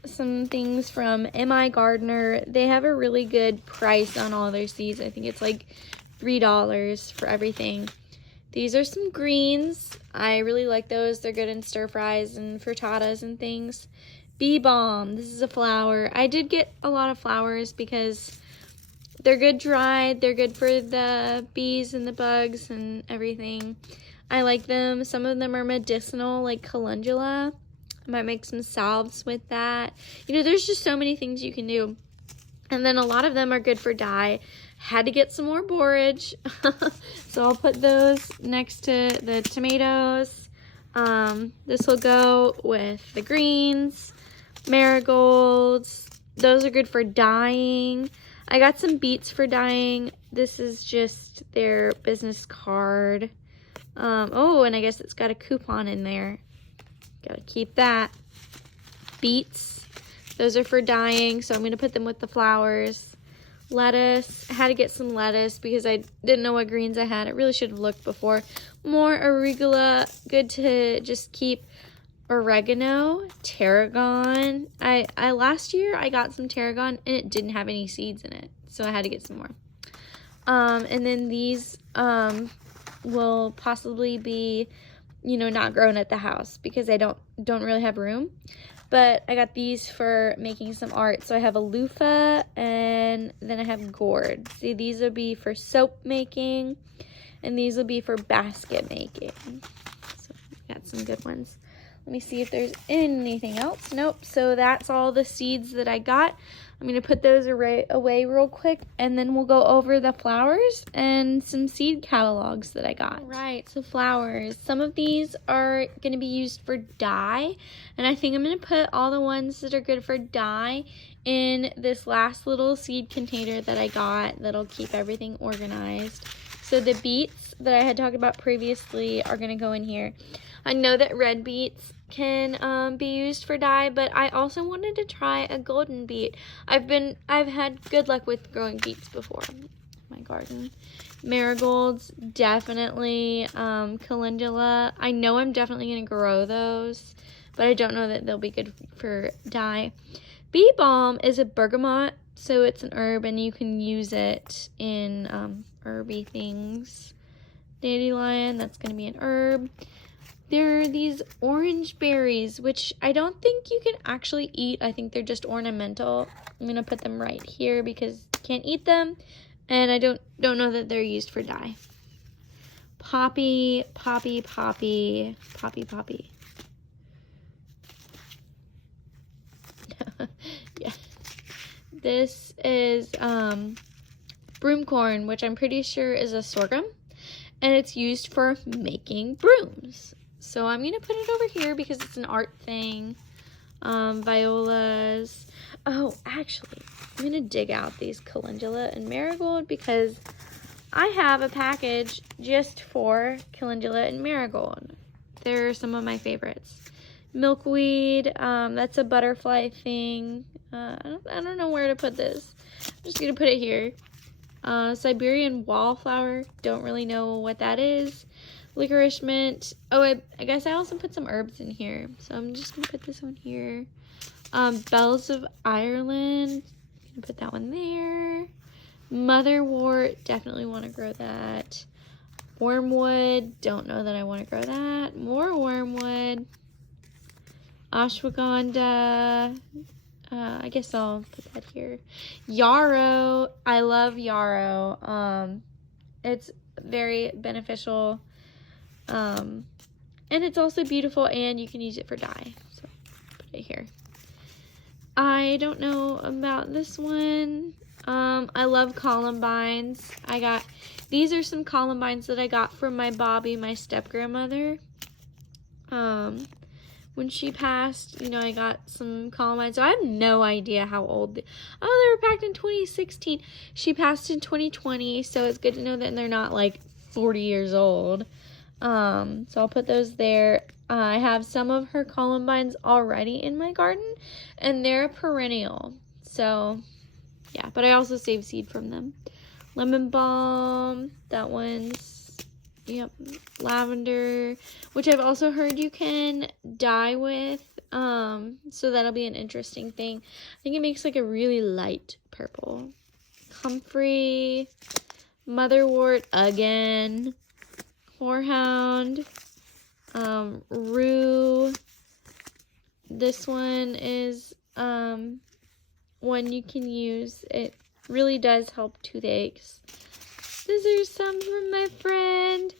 some things from M.I. Gardener. They have a really good price on all their seeds. I think it's like $3 for everything. These are some greens. I really like those. They're good in stir fries and frittatas and things. Bee balm. This is a flower. I did get a lot of flowers because they're good dried. They're good for the bees and the bugs and everything. I like them. Some of them are medicinal, like calendula. I might make some salves with that. You know, there's just so many things you can do. And then a lot of them are good for dye. Had to get some more borage. So I'll put those next to the tomatoes. This will go with the greens, marigolds. Those are good for dyeing. I got some beets for dyeing. This is just their business card. Oh, and I guess it's got a coupon in there. Gotta keep that. Beets. Those are for dyeing, so I'm going to put them with the flowers. Lettuce. I had to get some lettuce because I didn't know what greens I had. I really should have looked before. More arugula. Good to just keep. Oregano. Tarragon. Last year I got some tarragon and it didn't have any seeds in it, so I had to get some more. And then these will possibly be, you know, not grown at the house because I don't really have room. But I got these for making some art. So I have a loofah and then I have gourd. See, these will be for soap making and these will be for basket making. So we got some good ones. Let me see if there's anything else. Nope. So that's all the seeds that I got. I'm going to put those away real quick, and then we'll go over the flowers and some seed catalogs that I got. All right, so flowers. Some of these are going to be used for dye, and I think I'm going to put all the ones that are good for dye in this last little seed container that I got that'll keep everything organized. So the beets that I had talked about previously are going to go in here. I know that red beets can be used for dye, but I also wanted to try a golden beet. I've had good luck with growing beets before in my garden. Marigolds, definitely. Calendula, I know I'm definitely going to grow those, but I don't know that they'll be good for dye. Bee balm is a bergamot, so it's an herb and you can use it in herby things. Dandelion, that's going to be an herb. There are these orange berries, which I don't think you can actually eat. I think they're just ornamental. I'm going to put them right here because you can't eat them. And I don't know that they're used for dye. Poppy, poppy, poppy, poppy, poppy. Yeah. This is broomcorn, which I'm pretty sure is a sorghum. And it's used for making brooms. So I'm going to put it over here because it's an art thing. Violas. Oh, actually, I'm gonna dig out these calendula and marigold because I have a package just for calendula and marigold. They're some of my favorites. Milkweed, that's a butterfly thing. I don't know where to put this. I'm just gonna put it here. Siberian wallflower, don't really know what that is. Licorice mint. Oh, I guess I also put some herbs in here, so I'm just gonna put this one here. Bells of Ireland, gonna put that one there. Motherwort, definitely want to grow that. Wormwood, don't know that I want to grow that. More wormwood. Ashwagandha, I guess I'll put that here. Yarrow, I love yarrow. It's very beneficial, and it's also beautiful, and you can use it for dye, so put it here. I don't know about this one. I love columbines. These are some columbines that I got from my Bobby, my step-grandmother. When she passed, you know, I got some columbines. So I have no idea how old they were packed in 2016. She passed in 2020, so it's good to know that they're not like 40 years old. So I'll put those there. I have some of her columbines already in my garden, and they're a perennial. So yeah, but I also save seed from them. Lemon balm, that one's, yep, lavender, which I've also heard you can dye with, so that'll be an interesting thing. I think it makes like a really light purple. Comfrey, motherwort again, horehound, rue. This one is one you can use. It really does help toothaches. These are some from my friend.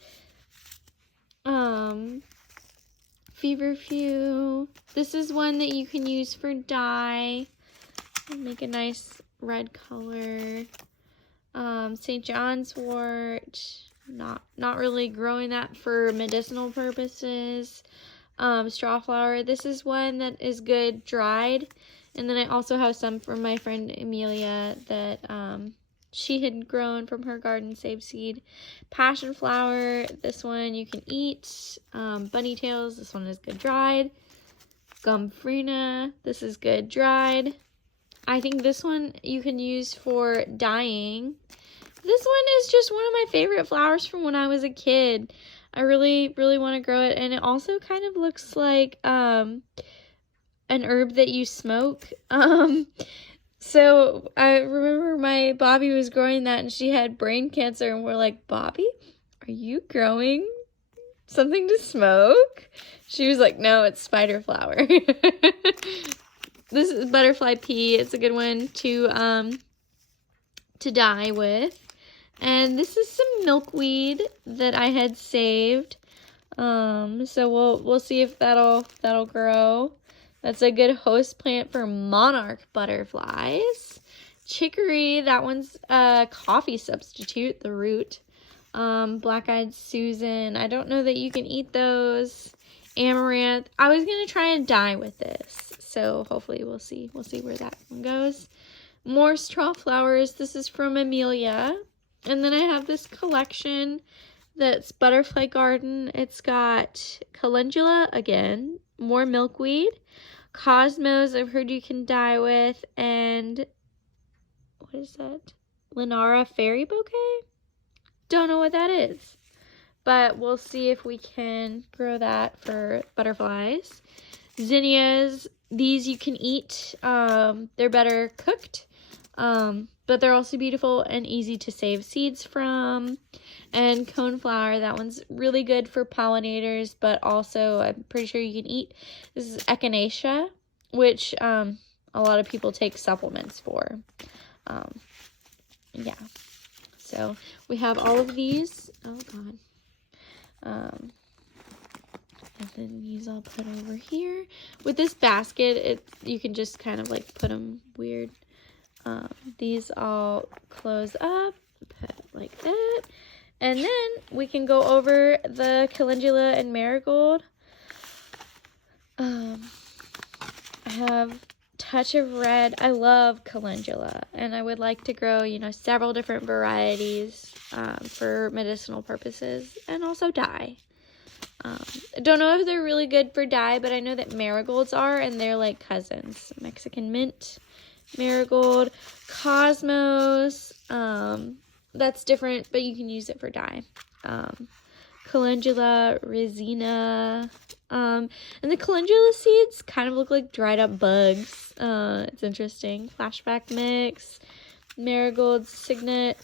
Feverfew. This is one that you can use for dye. Make a nice red color. St. John's wort. Not really growing that for medicinal purposes. Strawflower. This is one that is good dried. And then I also have some from my friend Amelia that she had grown from her garden, save seed. Passion flower, this one you can eat. Bunny tails, this one is good dried. Gomphrena, this is good dried. I think this one you can use for dyeing. This one is just one of my favorite flowers from when I was a kid. I really, really want to grow it, and it also kind of looks like an herb that you smoke. So I remember my Bobby was growing that, and she had brain cancer, and we're like, Bobby, are you growing something to smoke? She was like, no, it's spider flower. This is butterfly pea. It's a good one to dye with. And this is some milkweed that I had saved. So we'll see if that'll grow. That's a good host plant for monarch butterflies. Chicory, that one's a coffee substitute, the root. Black-eyed Susan, I don't know that you can eat those. Amaranth, I was gonna try and dye with this, so hopefully we'll see where that one goes. More straw flowers, this is from Amelia. And then I have this collection that's Butterfly Garden. It's got calendula again, more milkweed, cosmos I've heard you can dye with, and what is that? Linara fairy bouquet? Don't know what that is, but we'll see if we can grow that for butterflies. Zinnias, these you can eat. They're better cooked, but they're also beautiful and easy to save seeds from. And coneflower, that one's really good for pollinators, but also I'm pretty sure you can eat. This is echinacea, which a lot of people take supplements for. Yeah, so we have all of these. Oh god. And then these I'll put over here. With this basket, you can just kind of like put them weird. These I'll close up, put like that. And then we can go over the calendula and marigold. I have touch of red. I love calendula, and I would like to grow, you know, several different varieties for medicinal purposes and also dye. I don't know if they're really good for dye, but I know that marigolds are, and they're like cousins. Mexican mint, marigold, cosmos, that's different, but you can use it for dye. Calendula, resina, and the calendula seeds kind of look like dried up bugs. It's interesting. Flashback mix, marigold, signet.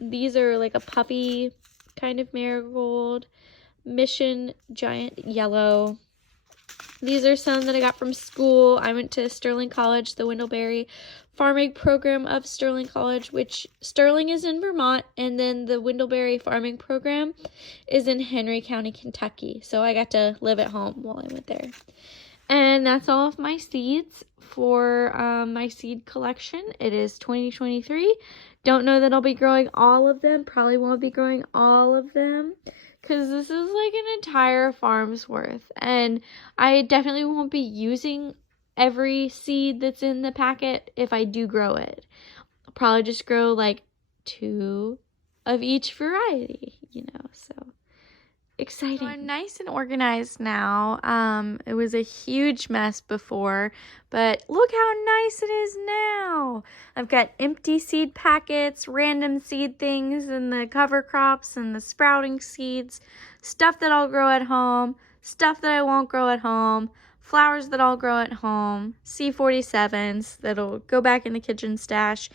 These are like a puffy kind of marigold. Mission, giant yellow. These are some that I got from school. I went to Sterling College, the Windleberry farming program of Sterling College, which Sterling is in Vermont, and then the Windleberry farming program is in Henry County, Kentucky. So I got to live at home while I went there. And that's all of my seeds for my seed collection. It is 2023. Don't know that I'll be growing all of them. Probably won't be growing all of them, because this is like an entire farm's worth, and I definitely won't be using every seed that's in the packet if I do grow it. I'll probably just grow like 2 of each variety, you know, so exciting. So I'm nice and organized now. It was a huge mess before, but look how nice it is now. I've got empty seed packets, random seed things, and the cover crops and the sprouting seeds, stuff that I'll grow at home, stuff that I won't grow at home, flowers that I'll grow at home, C47s that'll go back in the kitchen stash,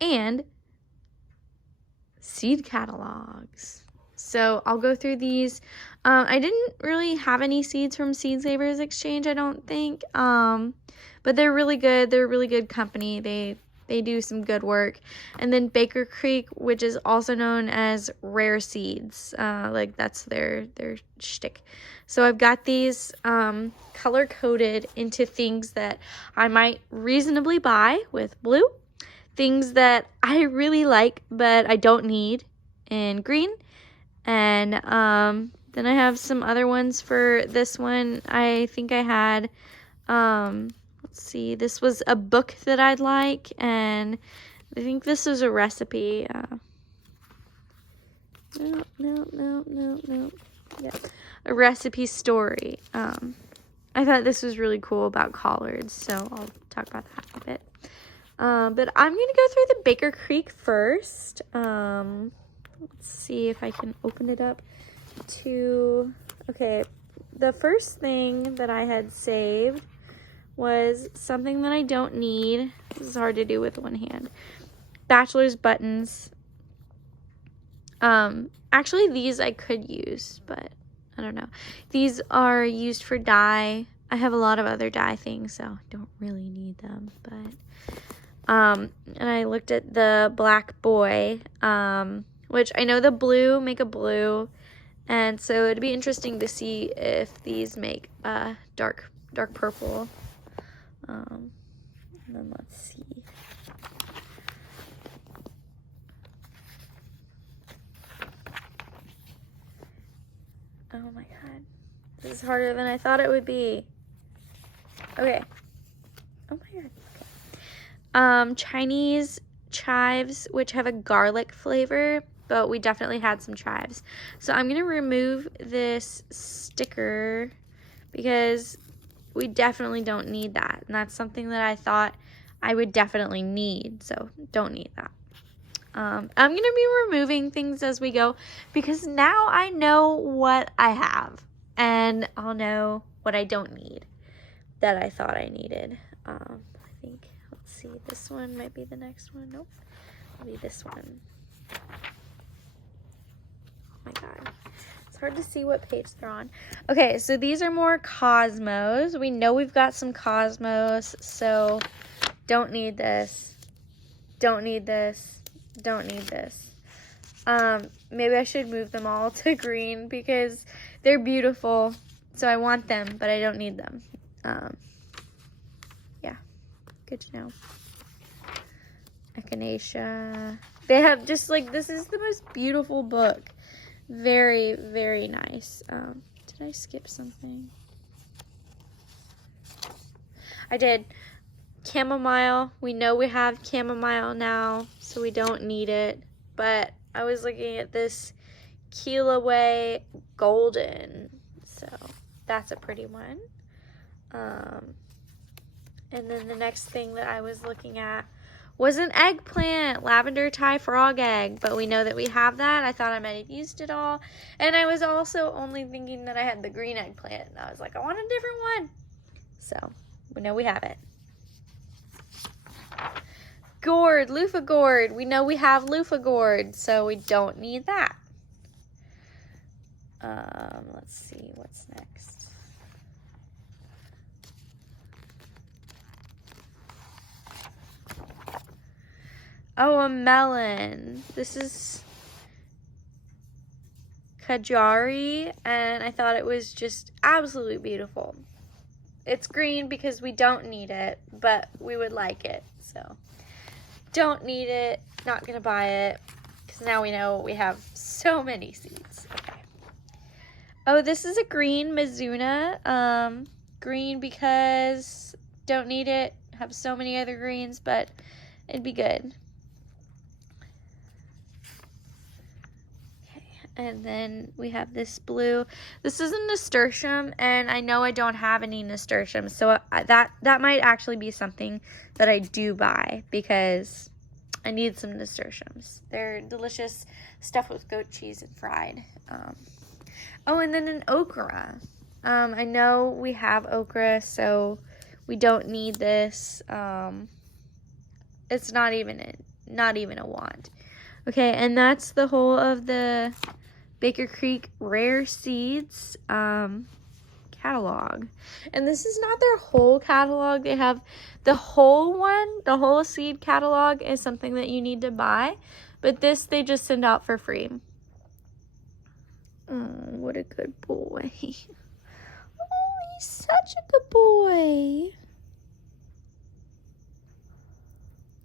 and seed catalogs. So I'll go through these. I didn't really have any seeds from Seed Savers Exchange, I don't think. But they're really good. They're a really good company. They do some good work. And then Baker Creek, which is also known as Rare Seeds. Like that's their shtick. So I've got these color coded into things that I might reasonably buy with blue, things that I really like but I don't need in green, and then I have some other ones for this one. I think I had let's see, this was a book that I'd like, and I think this was a recipe. No. Yeah, a recipe story. I thought this was really cool about collards, so I'll talk about that in a bit. But I'm going to go through the Baker Creek first. Let's see if I can open it up to... Okay, the first thing that I had saved was something that I don't need. This is hard to do with one hand. Bachelor's buttons. Actually, these I could use, but I don't know. These are used for dye. I have a lot of other dye things, so I don't really need them, but... and I looked at the Black Boy, which I know the blue make a blue, and so it'd be interesting to see if these make dark purple. And then let's see. Oh my god, this is harder than I thought it would be. Okay. Oh my god. Chinese chives, which have a garlic flavor, but we definitely had some chives. So I'm going to remove this sticker because we definitely don't need that. And that's something that I thought I would definitely need, so don't need that. I'm going to be removing things as we go because now I know what I have and I'll know what I don't need that I thought I needed. I think... Let's see, this one might be the next one. Nope, it'll be this one. Oh my god, it's hard to see what page they're on. Okay, so these are more Cosmos. We know we've got some Cosmos, so don't need this. Don't need this. Don't need this. Maybe I should move them all to green because they're beautiful. So I want them, but I don't need them. Good to know. Echinacea. They have just like, this is the most beautiful book. Very, very nice. Did I skip something? I did chamomile. We know we have chamomile now, so we don't need it. But I was looking at this Kiloway Golden, so that's a pretty one. And then the next thing that I was looking at was an eggplant, lavender Thai frog egg, but we know that we have that. I thought I might have used it all. And I was also only thinking that I had the green eggplant, and I was like, I want a different one. So we know we have it. Gourd, loofah gourd. We know we have loofah gourd, so we don't need that. Let's see what's next. Oh, a melon. This is Kajari, and I thought it was just absolutely beautiful. It's green because we don't need it, but we would like it, so don't need it, not gonna buy it, because now we know we have so many seeds. Okay. Oh, this is a green Mizuna. Green because don't need it, have so many other greens, but it'd be good. Okay, and then we have this blue. This is a nasturtium, and I know I don't have any nasturtiums, so that might actually be something that I do buy because I need some nasturtiums. They're delicious, stuffed with goat cheese and fried. Oh, and then an okra. I know we have okra, so we don't need this. It's not even a want. Okay, and that's the whole of the Baker Creek Rare Seeds catalog. And this is not their whole catalog. They have the whole one. The whole seed catalog is something that you need to buy, but this they just send out for free. Oh, what a good boy. Oh, he's such a good boy.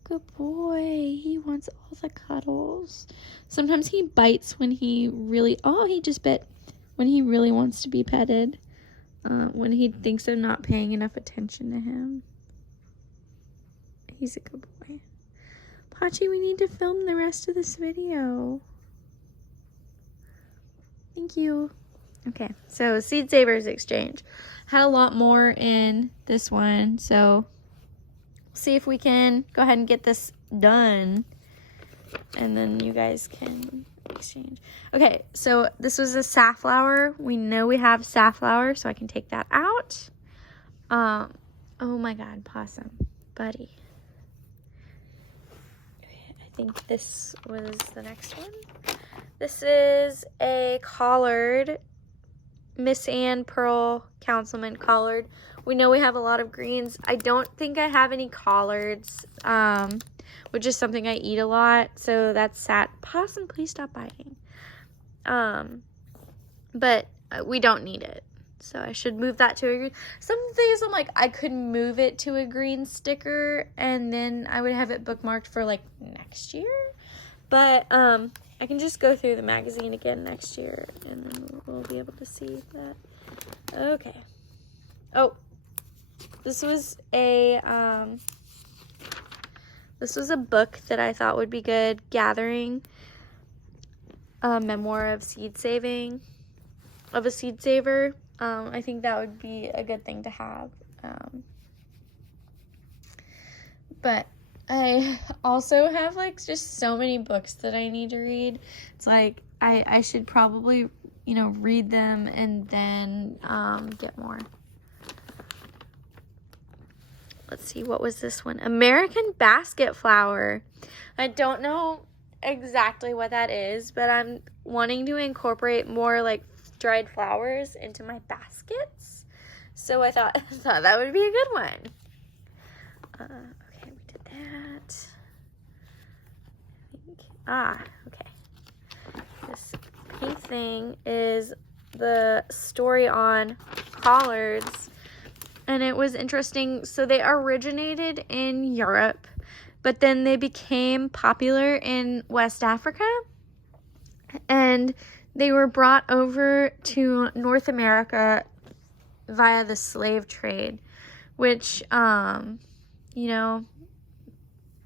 Good boy. He wants all the cuddles. Sometimes he bites when he really, oh, he just bit. When he really wants to be petted. When he thinks I'm not paying enough attention to him. He's a good boy. Pachi, we need to film the rest of this video. Thank you. Okay, so Seed Savers Exchange. Had a lot more in this one, so see if we can go ahead and get this done. And then you guys can exchange. Okay, so this was a safflower. We know we have safflower, so I can take that out. Oh my God, possum. Buddy. Okay, I think this was the next one. This is a collard, Miss Ann Pearl Councilman collard. We know we have a lot of greens. I don't think I have any collards, which is something I eat a lot. So that's sad. Possum, please stop biting. But we don't need it. So I should move that to a green. Some days I'm like, I could move it to a green sticker and then I would have it bookmarked for like next year. But I can just go through the magazine again next year and then we'll be able to see that. Okay. Oh, this was a book that I thought would be good. Gathering a memoir of seed saving, of a seed saver. I think that would be a good thing to have. But I also have like just so many books that I need to read. It's like I should probably, you know, read them and then get more. Let's see, what was this one? American basket flower. I don't know exactly what that is, but I'm wanting to incorporate more like dried flowers into my baskets. So I thought that would be a good one. Okay, we did that. Okay. This pink thing is the story on collards. And it was interesting. So they originated in Europe, but then they became popular in West Africa. And they were brought over to North America via the slave trade, which, you know,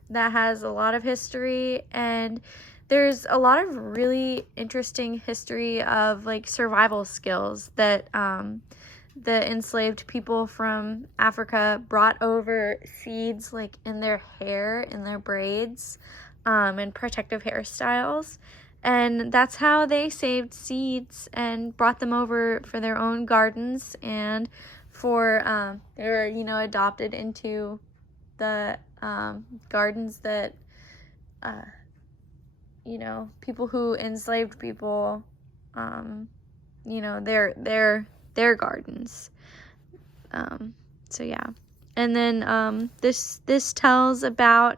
that has a lot of history, and there's a lot of really interesting history of like survival skills that the enslaved people from Africa brought over seeds like in their hair, in their braids, and protective hairstyles. And that's how they saved seeds and brought them over for their own gardens, and for they were, you know, adopted into the gardens that you know, people who enslaved people, you know, their gardens. So yeah. And then this tells about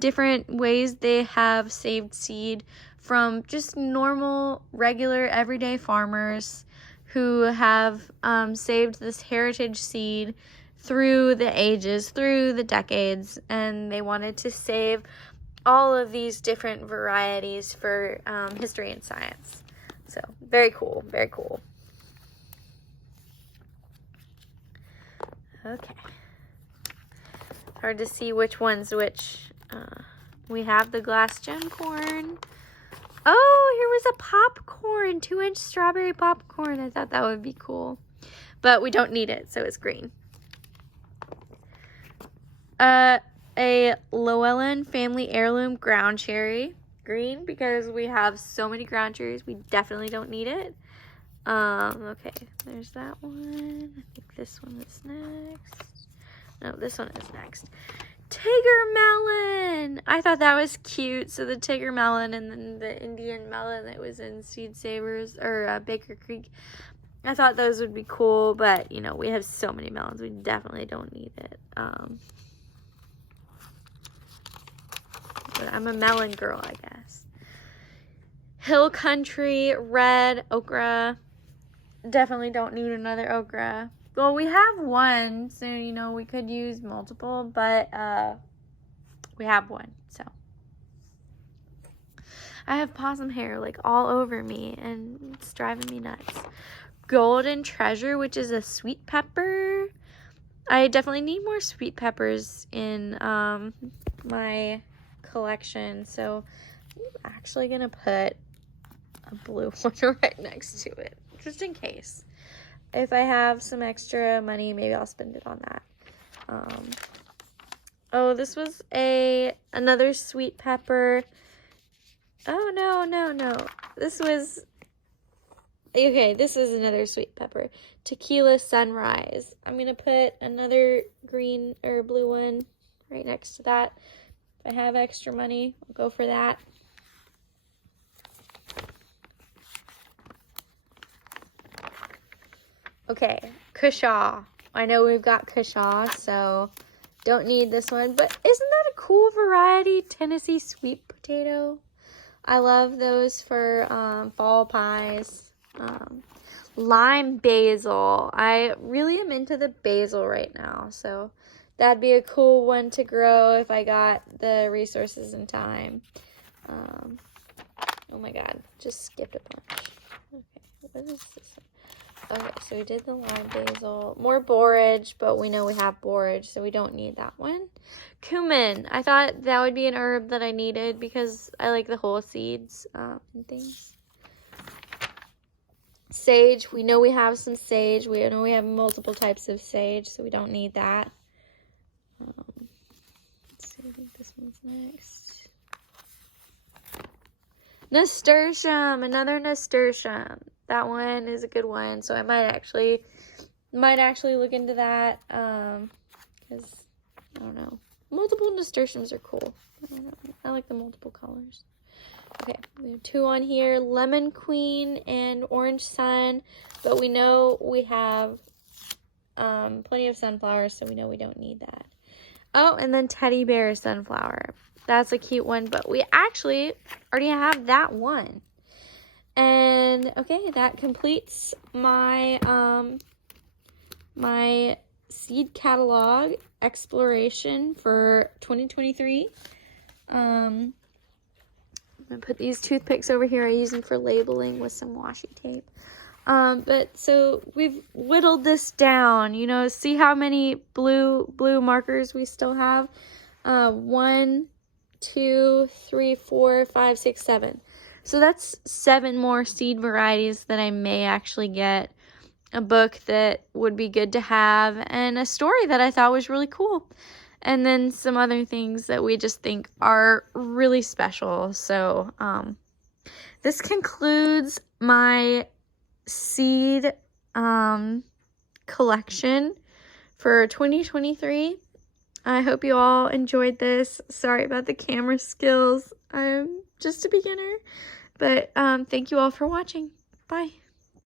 different ways they have saved seed from just normal, regular, everyday farmers who have saved this heritage seed through the ages, through the decades, and they wanted to save all of these different varieties for history and science. So very cool, very cool. Okay. Hard to see which one's which. We have the glass gem corn. Oh, here was a popcorn, 2-inch strawberry popcorn. I thought that would be cool, but we don't need it, so it's green. A Llewellyn family heirloom ground cherry, green, because we have so many ground cherries, we definitely don't need it. Okay, there's that one. I think this one is next. No, this one is next. Tiger melon! I thought that was cute. So the tiger melon and then the Indian melon that was in Seed Savers, or Baker Creek. I thought those would be cool, but, you know, we have so many melons, we definitely don't need it. But I'm a melon girl, I guess. Hill Country, red, okra. Definitely don't need another okra. Well, we have one, so, you know, we could use multiple, but we have one, so. I have possum hair, like, all over me, and it's driving me nuts. Golden Treasure, which is a sweet pepper. I definitely need more sweet peppers in my collection, so I'm actually gonna put a blue one right next to it, just in case. If I have some extra money, maybe I'll spend it on that. Oh, this was another sweet pepper. Oh, no. This was, okay, this is another sweet pepper. Tequila Sunrise. I'm going to put another green or blue one right next to that. If I have extra money, I'll go for that. Okay, Cushaw. I know we've got Cushaw, so don't need this one. But isn't that a cool variety? Tennessee sweet potato. I love those for fall pies. Lime basil. I really am into the basil right now, so that'd be a cool one to grow if I got the resources and time. Oh my god, just skipped a bunch. Okay, what is this one? Okay, so we did the lime basil. More borage, but we know we have borage, so we don't need that one. Cumin. I thought that would be an herb that I needed because I like the whole seeds and things. Sage. We know we have some sage. We know we have multiple types of sage, so we don't need that. Let's see, I think this one's next. Nasturtium. Another nasturtium. That one is a good one, so I might actually look into that, because, I don't know, multiple nasturtiums are cool. I don't know, I like the multiple colors. Okay, we have two on here, Lemon Queen and Orange Sun, but we know we have plenty of sunflowers, so we know we don't need that. Oh, and then Teddy Bear Sunflower. That's a cute one, but we actually already have that one. And okay, that completes my my seed catalog exploration for 2023. I'm gonna put these toothpicks over here. I use them for labeling with some washi tape. But so we've whittled this down, you know, see how many blue markers we still have? 1, 2, 3, 4, 5, 6, 7. So that's 7 more seed varieties that I may actually get, a book that would be good to have, and a story that I thought was really cool. And then some other things that we just think are really special. So this concludes my seed collection for 2023. I hope you all enjoyed this. Sorry about the camera skills. I'm just a beginner. But thank you all for watching. Bye.